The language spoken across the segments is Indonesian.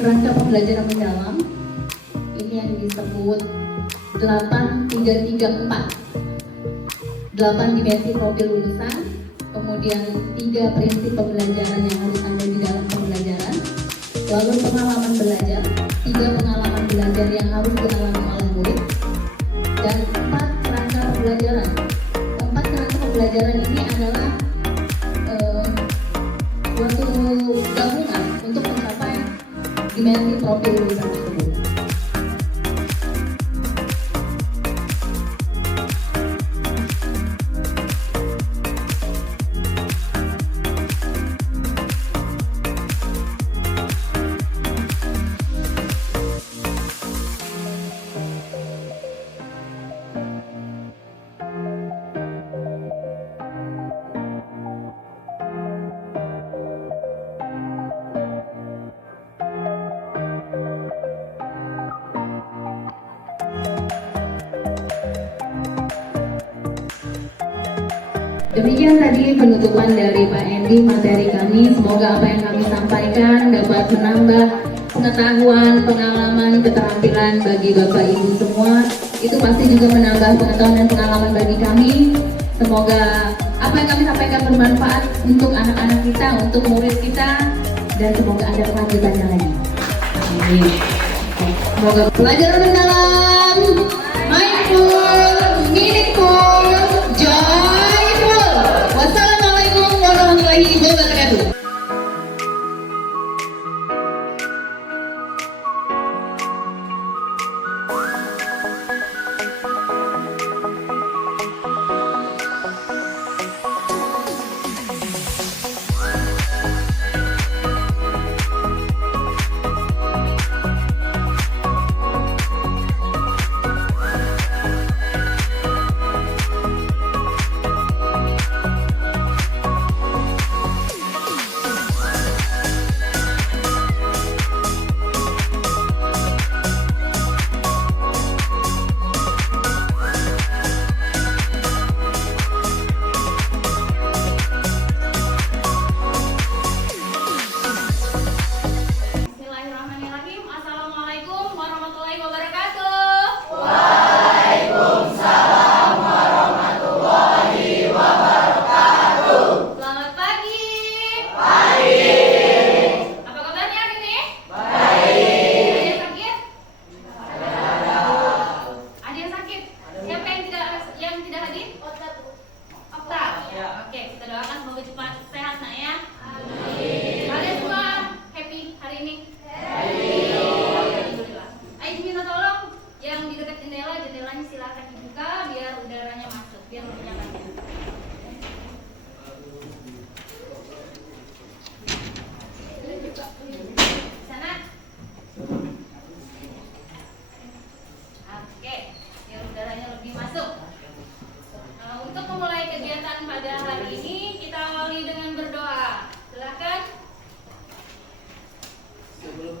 Kerangka pembelajaran mendalam ini yang disebut 8334. 8 dimensi profil lulusan, kemudian 3 prinsip pembelajaran yang harus ada di dalam pembelajaran, lalu pengalaman belajar, 3 pengalaman belajar yang harus dialami oleh murid, dan 4 kerangka pembelajaran. 4 kerangka pembelajaran ini adalah suatu gabungan untuk mencapai dimensi profil lulusan tersebut. Demikian tadi penutupan dari Pak Endi materi kami. Semoga apa yang kami sampaikan dapat menambah pengetahuan, pengalaman, keterampilan bagi Bapak Ibu semua. Itu pasti juga menambah pengetahuan dan pengalaman bagi kami. Semoga apa yang kami sampaikan bermanfaat untuk anak-anak kita, untuk murid kita, dan semoga ada kelanjutannya lagi. Amin. Semoga pelajaran mendalam, mindful, meaningful, joyful. Wassalamualaikum warahmatullahi wabarakatuh.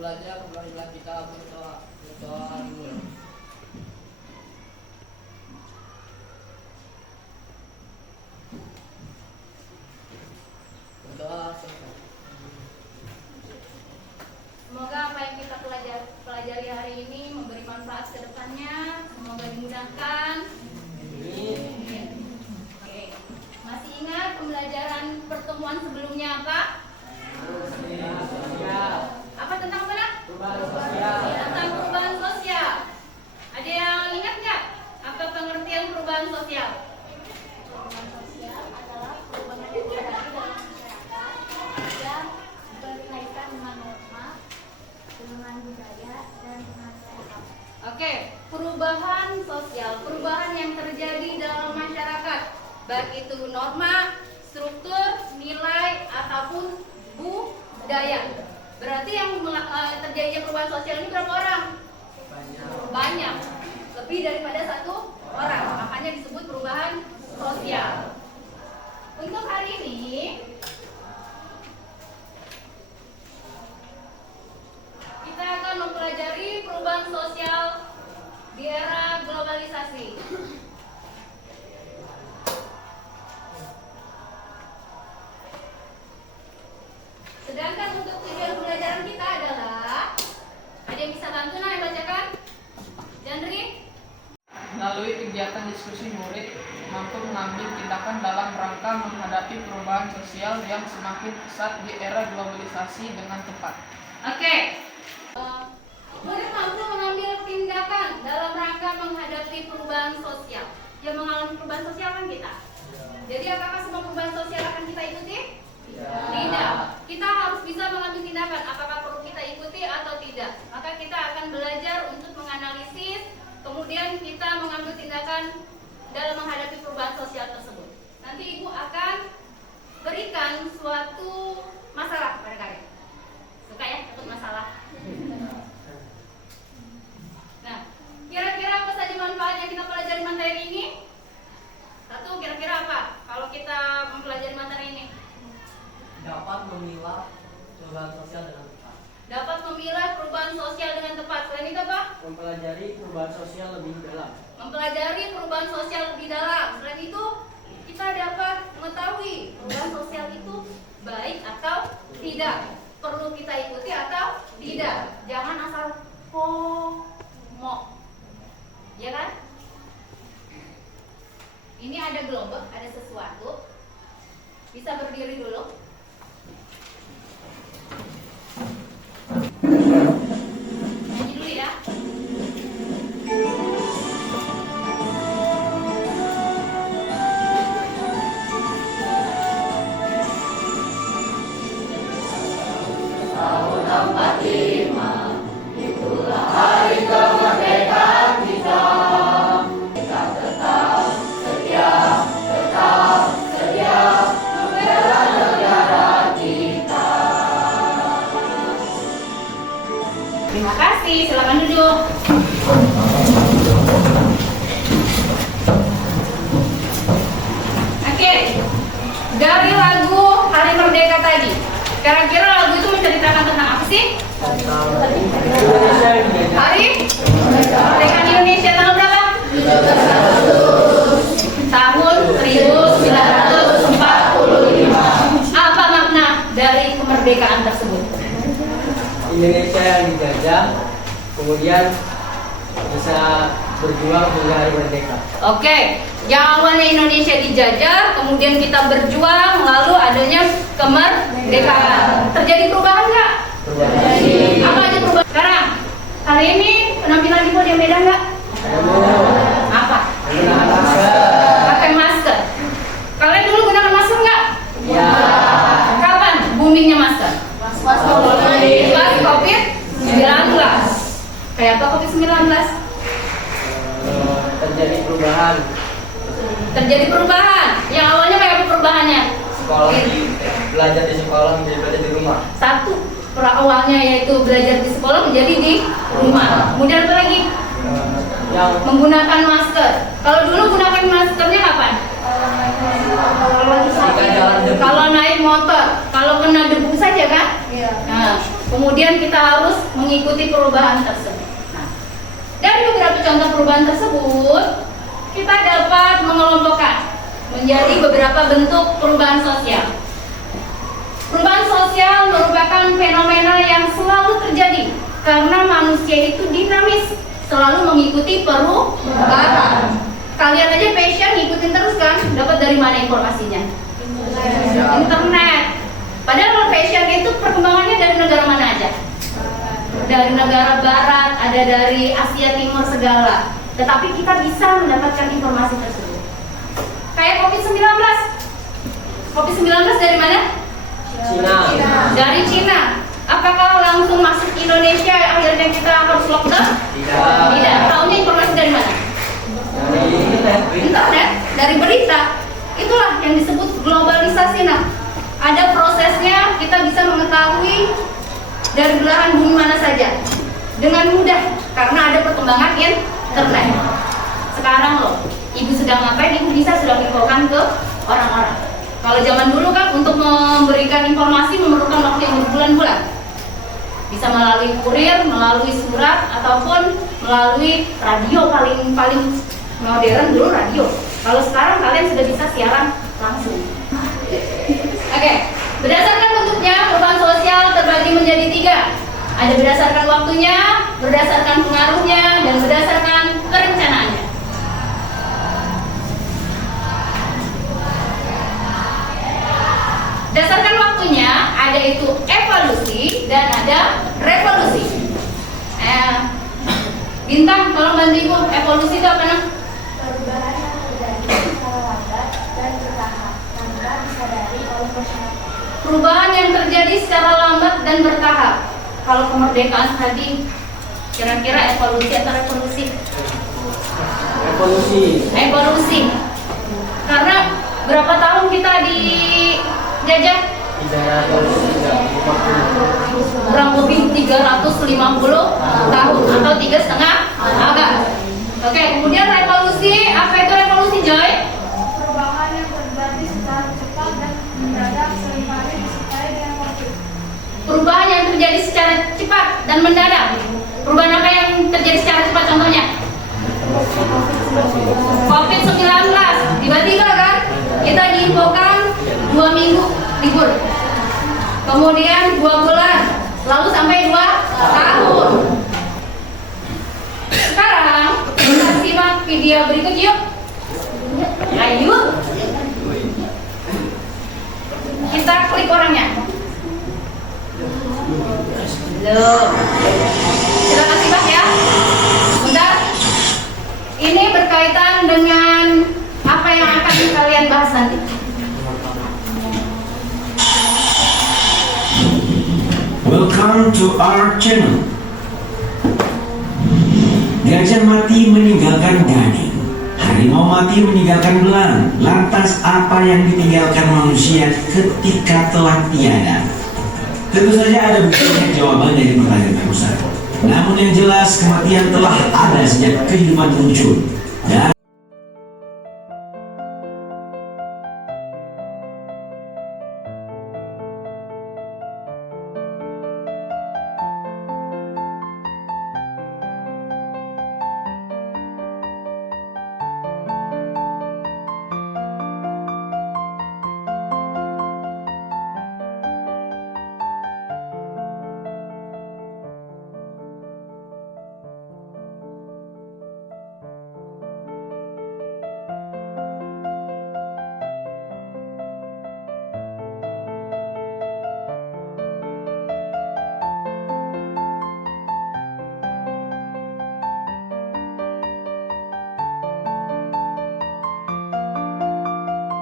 Belajar kembalilah kita berdoa dulu. Berdoa selesai. Semoga apa yang kita pelajari hari ini memberi manfaat ke depannya. Semoga dimudahkan. Oke. Masih ingat pembelajaran pertemuan sebelumnya apa? Apa tentang mana? Tentang perubahan sosial. Ada yang ingat nggak? Apa pengertian perubahan sosial? Perubahan sosial adalah perubahan yang terjadi dalam masyarakat yang berkaitan dengan norma, dengan budaya, dan dengan sehat. Oke, perubahan sosial, perubahan yang terjadi dalam masyarakat, baik itu norma, struktur, nilai, ataupun budaya. Berarti yang terjadinya perubahan sosial ini berapa orang? Banyak. Lebih daripada 1 orang. Makanya disebut perubahan sosial. Untuk hari ini kita akan mempelajari perubahan sosial di era globalisasi. Sedangkan untuk tujuan pembelajaran kita adalah diskusi murid mampu mengambil tindakan dalam rangka menghadapi perubahan sosial yang semakin pesat di era globalisasi dengan tepat. Oke. Murid mampu mengambil tindakan dalam rangka menghadapi perubahan sosial. Yang mengalami perubahan sosial kan kita. Jadi apakah semua perubahan sosial akan kita ikuti? Tidak. Kita harus bisa mengambil tindakan apakah perlu kita ikuti atau tidak. Maka kita akan belajar untuk menganalisis, kemudian kita mengambil tindakan dalam menghadapi perubahan sosial tersebut. Nanti Ibu akan berikan suatu masalah kepada kalian. Suka ya takut masalah? Nah, kira-kira apa saja manfaat yang kita pelajari materi ini? Satu, kira-kira apa kalau kita mempelajari materi ini? Dapat memilah perubahan sosial dengan tepat. Dapat memilah perubahan sosial dengan tepat. Selain itu apa? Mempelajari perubahan sosial lebih dalam. Mempelajari perubahan sosial lebih dalam. Selain itu, kita dapat mengetahui perubahan sosial itu baik atau tidak, perlu kita ikuti atau tidak. Jangan asal FOMO, ya kan? Ini ada gelombang, ada sesuatu. Bisa berdiri dulu. Nyanyi dulu ya. Terima kasih, silakan duduk. Oke, dari lagu Hari Merdeka tadi, kira-kira lagu itu menceritakan tentang apa sih? Hari Kemerdekaan Indonesia tahun berapa? Tahun 1945. Apa makna dari kemerdekaan tersebut? Indonesia yang dijajah, kemudian bisa berjuang hingga hari merdeka. Oke, yang awalnya Indonesia dijajah, kemudian kita berjuang, lalu adanya kemerdekaan. Terjadi perubahan nggak? Terjadi. Apa aja perubahan? Sekarang, hari ini penampilan Ibu ada yang beda nggak? Apa? Menggunakan masker. Pakai masker. Kalian dulu gunakan masker nggak? Ya. Kapan boomingnya masker? Pas COVID-19. Kayak apa COVID-19? Terjadi perubahan. Terjadi perubahan. Yang awalnya kayak apa perubahannya? Belajar di sekolah menjadi belajar di rumah. Satu, awalnya yaitu belajar di sekolah menjadi di rumah. Kemudian apa lagi? Yang Menggunakan masker. Kalau dulu gunakan maskernya kapan? Kalau naik motor. Kalau kena debu saja kan? Nah, kemudian kita harus mengikuti perubahan tersebut. Nah, dari beberapa contoh perubahan tersebut, kita dapat mengelompokkan menjadi beberapa bentuk perubahan sosial. Perubahan sosial merupakan fenomena yang selalu terjadi karena manusia itu dinamis, selalu mengikuti perubahan. Kalian aja passion ngikutin terus kan? Dapat dari mana informasinya? Internet. Padahal kalau fashion itu perkembangannya dari negara mana aja? Dari negara barat, ada dari Asia Timur segala. Tetapi kita bisa mendapatkan informasi tersebut. Kayak COVID-19. COVID-19 dari mana? Cina. Dari Cina. Apakah langsung masuk Indonesia akhirnya kita harus lockdown? Tidak. Tahunya informasi dari mana? Dari Internet, dari berita. Itulah yang disebut globalisasi. Nah, ada prosesnya, kita bisa mengetahui dari belahan bumi mana saja dengan mudah karena ada perkembangan internet. Sekarang loh, ibu sedang ngapain, ibu bisa sudah infokan ke orang-orang. Kalau zaman dulu kan untuk memberikan informasi memerlukan waktu yang berbulan-bulan. Bisa melalui kurir, melalui surat, ataupun melalui radio. Paling modern dulu radio. Kalau sekarang kalian sudah bisa siaran langsung. Oke, berdasarkan bentuknya, perubahan sosial terbagi menjadi 3. Ada berdasarkan waktunya, berdasarkan pengaruhnya, dan berdasarkan perencanaannya. evolusi dan ada revolusi. Bintang, tolong bantu Ibu. Evolusi itu apa Nang? Perubahan yang terjadi secara lambat dan bertahap tanpa disadari oleh masyarakat. Perubahan yang terjadi secara lambat dan bertahap. Kalau kemerdekaan tadi, kira-kira evolusi atau revolusi? Evolusi. Evolusi. Karena berapa tahun kita dijajah? 350. Kurang lebih 350 tahun atau 3,5 abad. Oke, kemudian revolusi. Apa itu revolusi, Joy? Perubahan yang terjadi secara cepat dan mendadak seringkali disertai dengan konflik. Perubahan yang terjadi secara cepat dan mendadak. Perubahan apa yang terjadi secara cepat contohnya? COVID-19. Tiba-tiba kan kita diinfokan 2 minggu libur. Kemudian 2 bulan, lalu sampai 2 tahun. Sekarang kita simak video berikut yuk. Ayo. Kita klik orangnya. Loh. Silakan simak ya. Bentar. Ini berkaitan dengan apa yang akan kalian bahas nanti. Welcome to our channel. Gajah mati meninggalkan gading, harimau mati meninggalkan belang. Lantas apa yang ditinggalkan manusia ketika telah tiada? Tentu saja ada banyak jawaban dari pertanyaan terusan. Namun yang jelas kematian telah ada sejak kehidupan muncul. Dan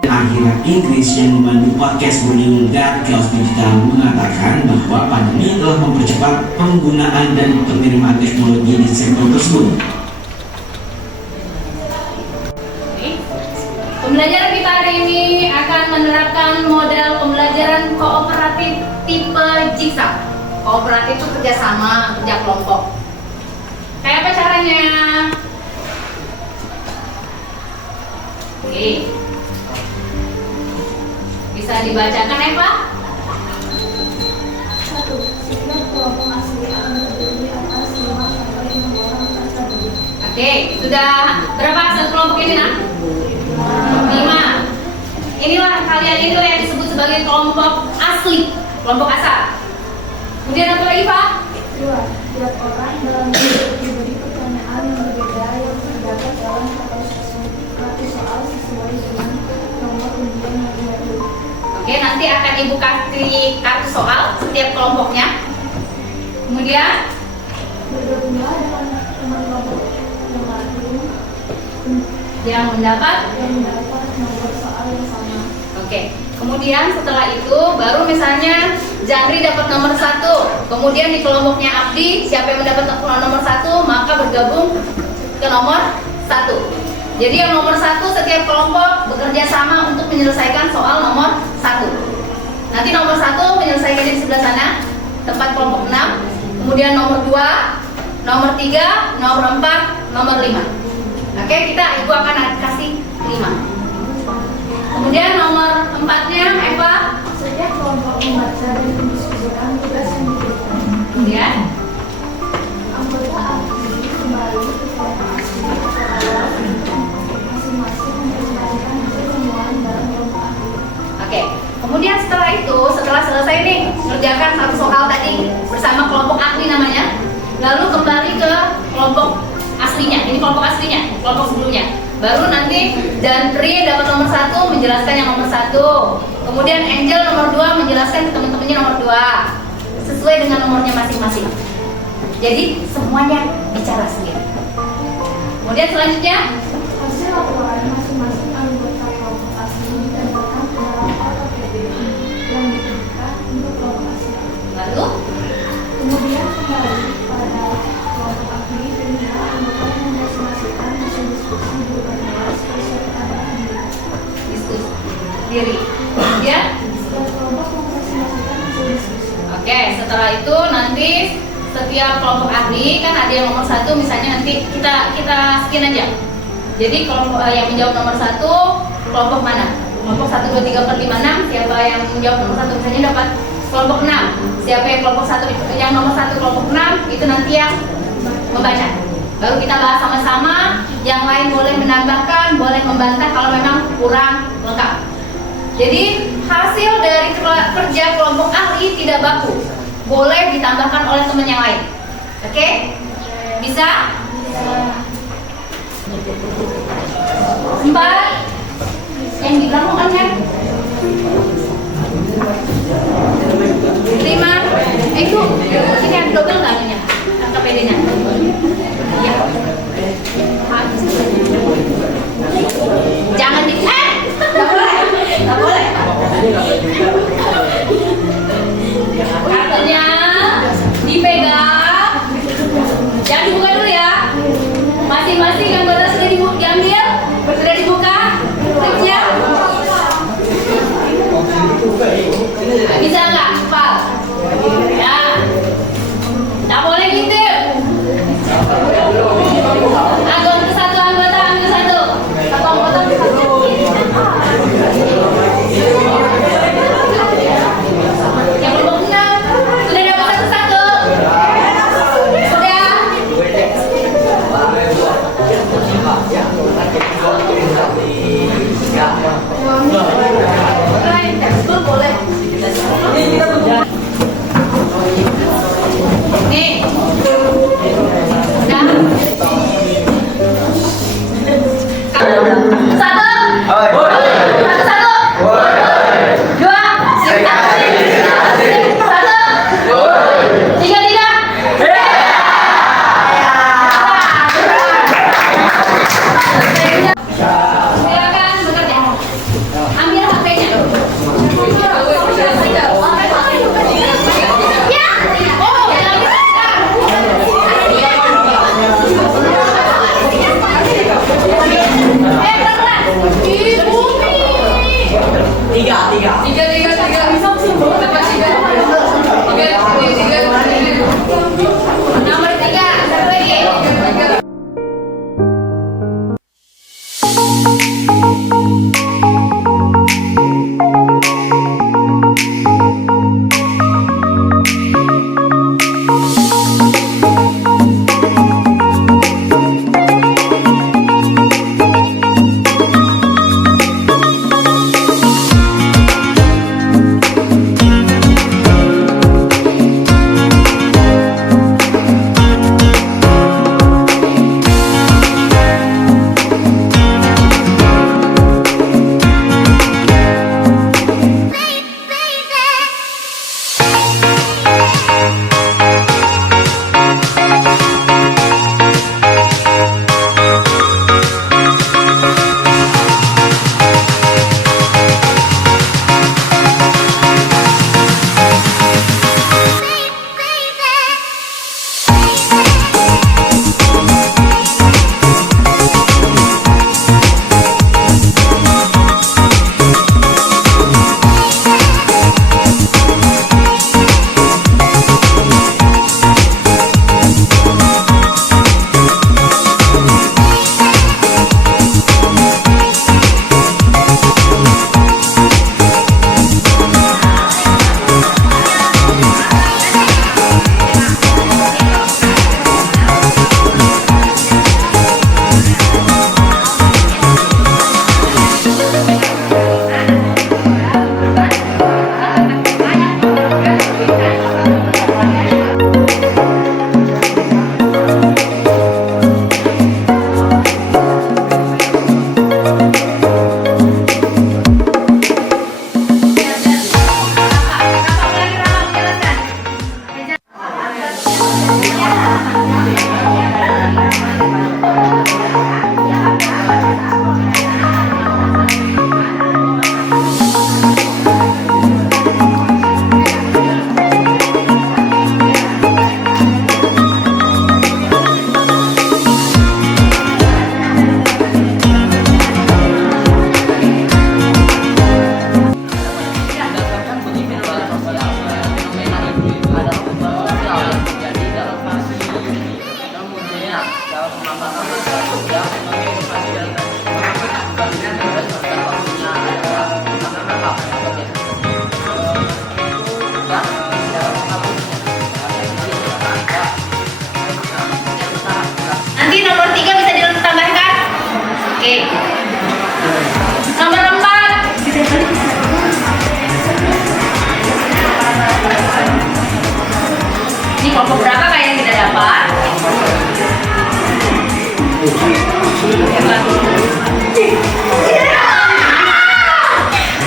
akhirat Inggris yang membantu podcast berjudul God Chaos Digital mengatakan bahwa pandemi telah mempercepat penggunaan dan penerimaan teknologi di sektor tersebut. Pembelajaran kita hari ini akan menerapkan model pembelajaran kooperatif tipe Jigsaw. Kooperatif itu kerjasama, kerja kelompok. Kayak apa caranya? Oke. Bisa dibacakan Eva? 1. Setiap kelompok asli akan terdiri atas 5 sampai 6 orang peserta didik. Oke, sudah berapa satu kelompok ini nak? 5. Inilah yang disebut sebagai kelompok asli, kelompok asal. Kemudian apa lagi Pak? 2. Tiap orang dalam grup diberi pertanyaan yang berbeda yang terdapat dalam kartu soal sesuai dengan nomor undian yang diadu. Oke, nanti akan Ibu kasih kartu soal setiap kelompoknya. Kemudian Bergabunglah dengan teman kelompok yang lain yang mendapat. nomor soal yang sama. Oke, kemudian setelah itu baru misalnya Jandri dapat nomor 1. Kemudian di kelompoknya Abdi, siapa yang mendapat nomor 1 maka bergabung ke nomor 1. Jadi yang nomor 1 setiap kelompok bekerja sama untuk menyelesaikan soal nomor 1. Nanti nomor 1 menyelesaikannya di sebelah sana, tempat kelompok 6. Kemudian nomor 2, nomor 3, nomor 4, nomor 5. Oke, Ibu akan kasih 5. Kemudian nomor 4-nya Eva. Setiap kelompok membaca dan mendiskusikan tugas yang diberikan. Kemudian Anggota aktif kembali ke kelompok asli setelah masing-masing menjelaskan pertemuan dalam kelompok aktif. Oke, kemudian setelah itu, setelah selesai nih mengerjakan satu soal tadi bersama kelompok ahli namanya, lalu kembali ke kelompok aslinya. Ini kelompok aslinya, kelompok sebelumnya. Baru nanti Jandri dapat nomor 1 menjelaskan yang nomor 1. Kemudian Angel nomor 2 menjelaskan ke teman-temannya nomor 2. sesuai dengan nomornya masing-masing. Jadi semuanya bicara sendiri. Kemudian selanjutnya, Hasil laporan masing-masing anggota kelompok asli ditempelkan ke dalam kotak PPT yang ditujukan untuk kelompok asli. lalu Kemudian kembali pada kelompok asli sehingga anggota yang mendestinasikan hasil diskusi berupa kelas beserta bahan diskusi diri. Kemudian, setiap kelompok mendestinasikan hasil diskusi. oke, setelah itu nanti setiap kelompok ahli kan ada yang nomor 1, misalnya nanti kita skin aja. Jadi kelompok yang menjawab nomor 1 kelompok mana? Kelompok 1, 2, 3, 4, 5, 6. Siapa yang menjawab nomor 1 misalnya dapat kelompok 6. Siapa yang kelompok 1 yang nomor 1 kelompok 6 itu nanti yang membaca. Baru kita bahas sama-sama. Yang lain boleh menambahkan, boleh membantah kalau memang kurang lengkap. Jadi hasil dari kerja kelompok ahli tidak baku, boleh ditambahkan oleh teman yang lain. Oke? Bisa? 4 yang di belakang kan ya? 5 itu sini ada double nggak anunya? Angka PD-nya? Iya. Habis. Jangan di nggak boleh, nggak boleh. Kartunya dipegang, jangan dibuka dulu ya. Masing-masing anggota sudah diambil, sudah dibuka triknya. Bisa nggak, Pak? Ya, nggak boleh gitu. Anggota satu anggota ambil satu anggota ambil satu. Yang kelompok 6 sudah dapat satu-satu. Sudah. Textbook boleh. Nih. Kelompok berapa Kak yang tidak dapat?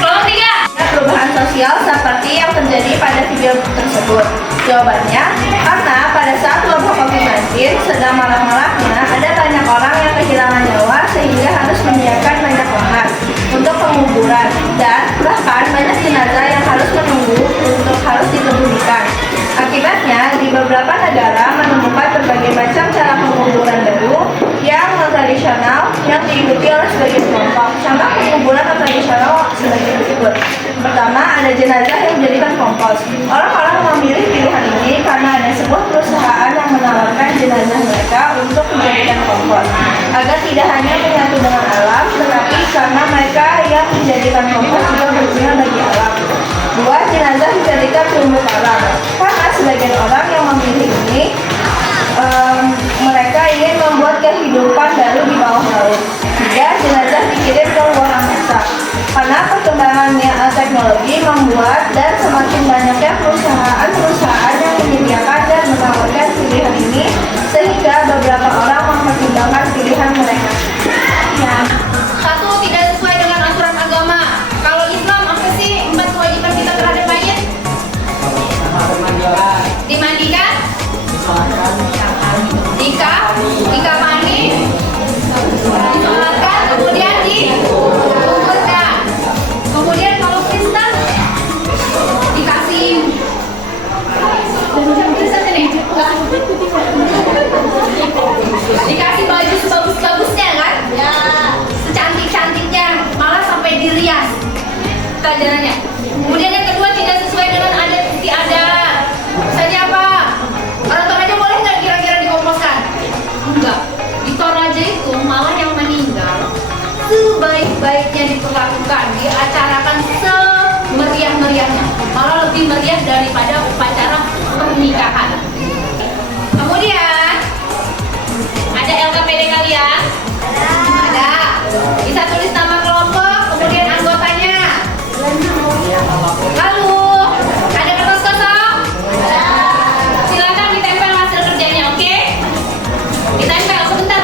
Kelompok 3. Perubahan sosial seperti yang terjadi pada video tersebut. Jawabannya, karena pada saat wabah COVID-19 sedang marak-maraknya ada banyak orang yang kehilangan nyawa sehingga harus menyiapkan banyak lahan untuk penguburan dan bahkan banyak jenazah yang harus menunggu untuk harus dikebumikan. Akibatnya, di beberapa negara menemukan berbagai macam cara penguburan baru yang non-tradisional yang diikuti oleh sebagian kelompok. Contoh penguburan non-tradisional sebagai berikut. Pertama, ada jenazah yang dijadikan kompos. Orang-orang memilih pilihan ini karena ada sebuah perusahaan yang menawarkan jenazah mereka untuk dijadikan kompos. Agar tidak hanya menyatu dengan alam, tetapi karena mereka yang dijadikan kompos juga berguna bagi alam. Dua, jenazah dijadikan terumbu karang. Karena sebagian orang yang memilih ini, mereka ingin membuat kehidupan baru di bawah laut. Tiga, jenazah dikirim ke luar angkasa. Karena perkembangannya teknologi membuat dan semakin banyaknya perusahaan-perusahaan yang menyediakan dan menawarkan pilihan ini, sehingga beberapa orang mempertimbangkan pilihan mereka. Ya. 1. Tidak sesuai dengan aturan agama. Kalau Islam apa sih 4 kewajiban kita terhadap mayit? Dimandikan, dikamani, disolatkan, kemudian dikuburkan. Kemudian kalau Kristen dikasih dikasih baju sebagus-bagusnya kan? Ya. Secantik-cantiknya, malah sampai dirias pelajarannya. Kemudian yang kedua, tidak sesuai dengan adat istiadat. Misalnya apa? Orang Toraja boleh nggak kira-kira dikomposkan? Enggak. Di Toraja itu malah yang meninggal sebaik-baiknya diperlakukan, diacarakan semeriah-meriahnya, malah lebih meriah daripada upacara pernikahan. Kemudian ada LKPD kalian? Ada. Bisa tulis nama kelompok, kemudian anggotanya. Lalu ada kertas kosong? Silakan ditempel hasil kerjanya, oke? Ditempel sebentar.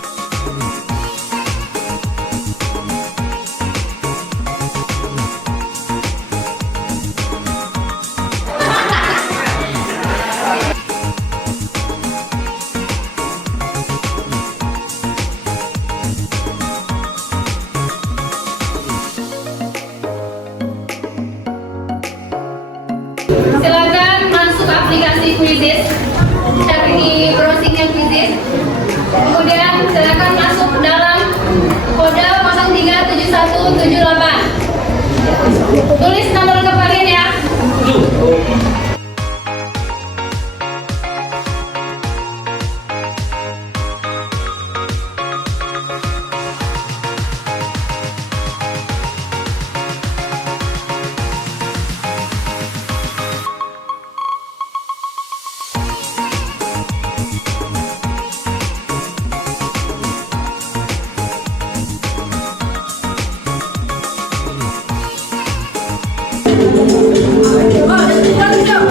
Silakan masuk aplikasi Quizizz, cari di browsingnya Quizizz. Kemudian silakan masuk dalam kode 037178. Tulis nama lengkap kalian ya. Oh, let's go.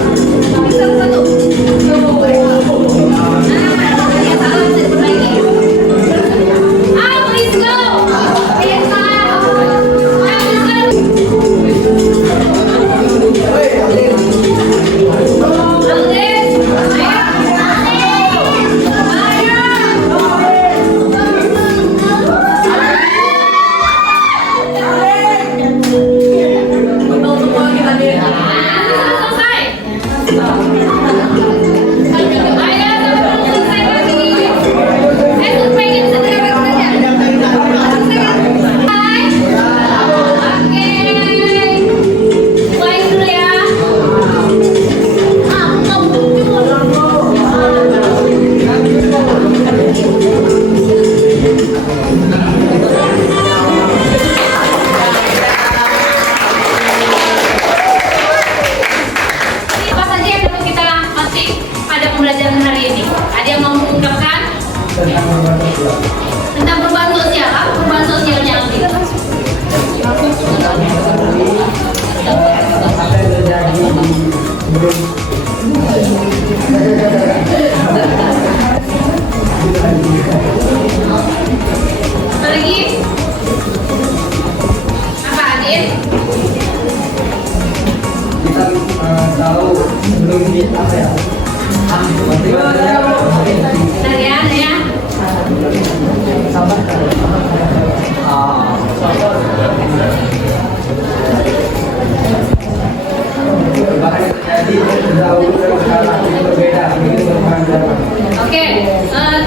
Oke,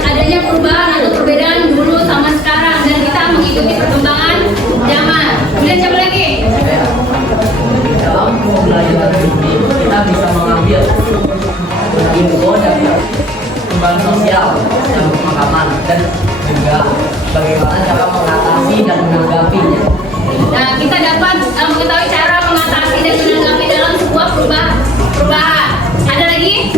adanya perubahan atau perbedaan dulu sama sekarang dan kita mengikuti perkembangan zaman. Kemudian siapa lagi? Dalam pembelajaran ini kita bisa mengambil info dari perkembangan sosial dan pemakaman dan juga bagaimana cara mengatasi dan menanggapinya. Nah, kita dapat mengetahui cara mengatasi dan menanggapi dalam sebuah perubahan. Ada lagi?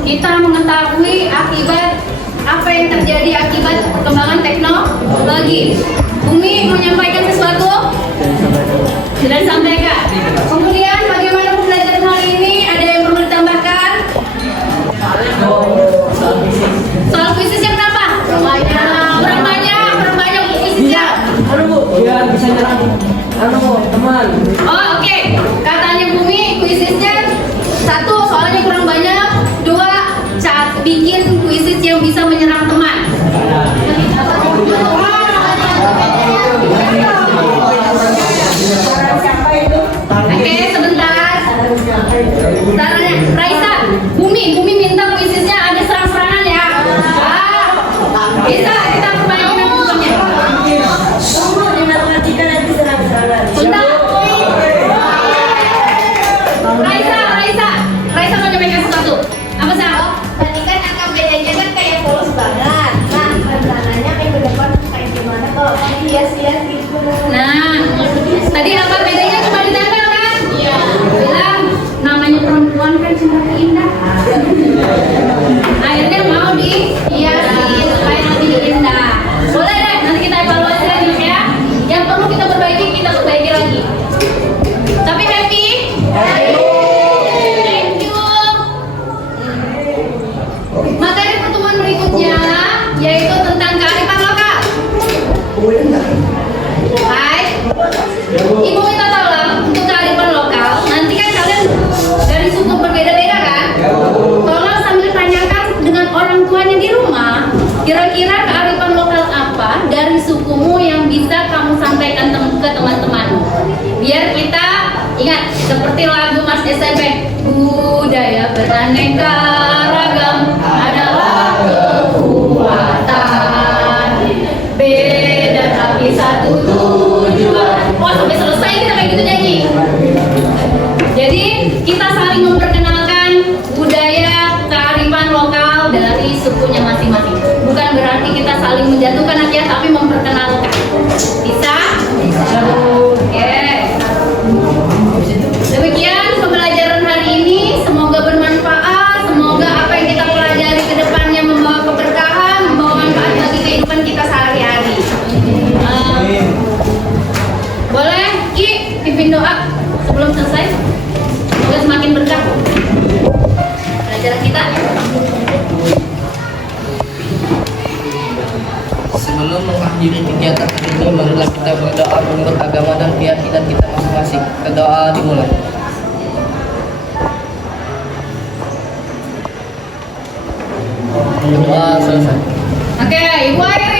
Kita mengetahui akibat apa yang terjadi akibat perkembangan teknologi. Bumi menyampaikan sesuatu? Sudah sampaikan. Kemudian bagaimana pembelajaran hari ini? Ada yang perlu ditambahkan? Soal kuisisnya kenapa? Kurang banyak kuisisnya. Biar bisa nyerang teman. Oh, oke. Katanya Bumi kuisisnya 1 soalnya kurang banyak, 2 bikin kuisis yang bisa menyerang teman. Oke, sebentar. Sarannya, Raisa, Bumi minta kuisisnya ada serang-serangan ya. Bisa kita perbaiki nanti. Bentar. Raisa mau nyampaikan sesuatu. Apa sih? Tadi kan angka bedanya kan kayak polos banget. Nah, rencananya minggu depan kayak gimana kalau hias-hias gitu. Nah, tadi apa bedanya cuma ditempel kan? Iya. Bilang namanya perempuan kan cinta keindahan. Akhirnya mau dihiasi supaya lebih indah. Boleh deh, nanti kita evaluasi lagi ya. Yang perlu kita perbaiki lagi. Tapi happy? Thank you. Materi pertemuan berikutnya yaitu tentang kearifan lokal. Hai, Ibu minta tolong untuk kearifan lokal. Nanti kan kalian dari suku berbeda-beda kan? Tolong sambil tanyakan dengan orang tuanya di rumah, kira-kira kearifan lokal apa dari sukumu yang bisa kamu sampaikan ke teman-temanmu. Biar kita ingat seperti lagu Mas SMP, budaya beraneka ragam adalah kekuatan. Beda tapi satu tujuan. Wah, sampai selesai kita kayak gitu nyanyi. Jadi kita saling memperkenalkan budaya kearifan lokal dari sukunya masing-masing. Bukan berarti kita saling menjatuhkan aja, tapi memperkenalkan. Bisa? Oke. Demikian pembelajaran hari ini. Semoga bermanfaat. Semoga apa yang kita pelajari ke depannya membawa keberkahan, membawa manfaat bagi kehidupan kita sehari-hari. Boleh Ki pimpin doa sebelum selesai. Semoga semakin berkah pelajaran kita. Sebelum mengakhiri kegiatan hari ini, marilah kita berdoa menurut agama dan keyakinan kita masing-masing. Berdoa dimulai. Doa selesai. Oke, Ibu akhiri.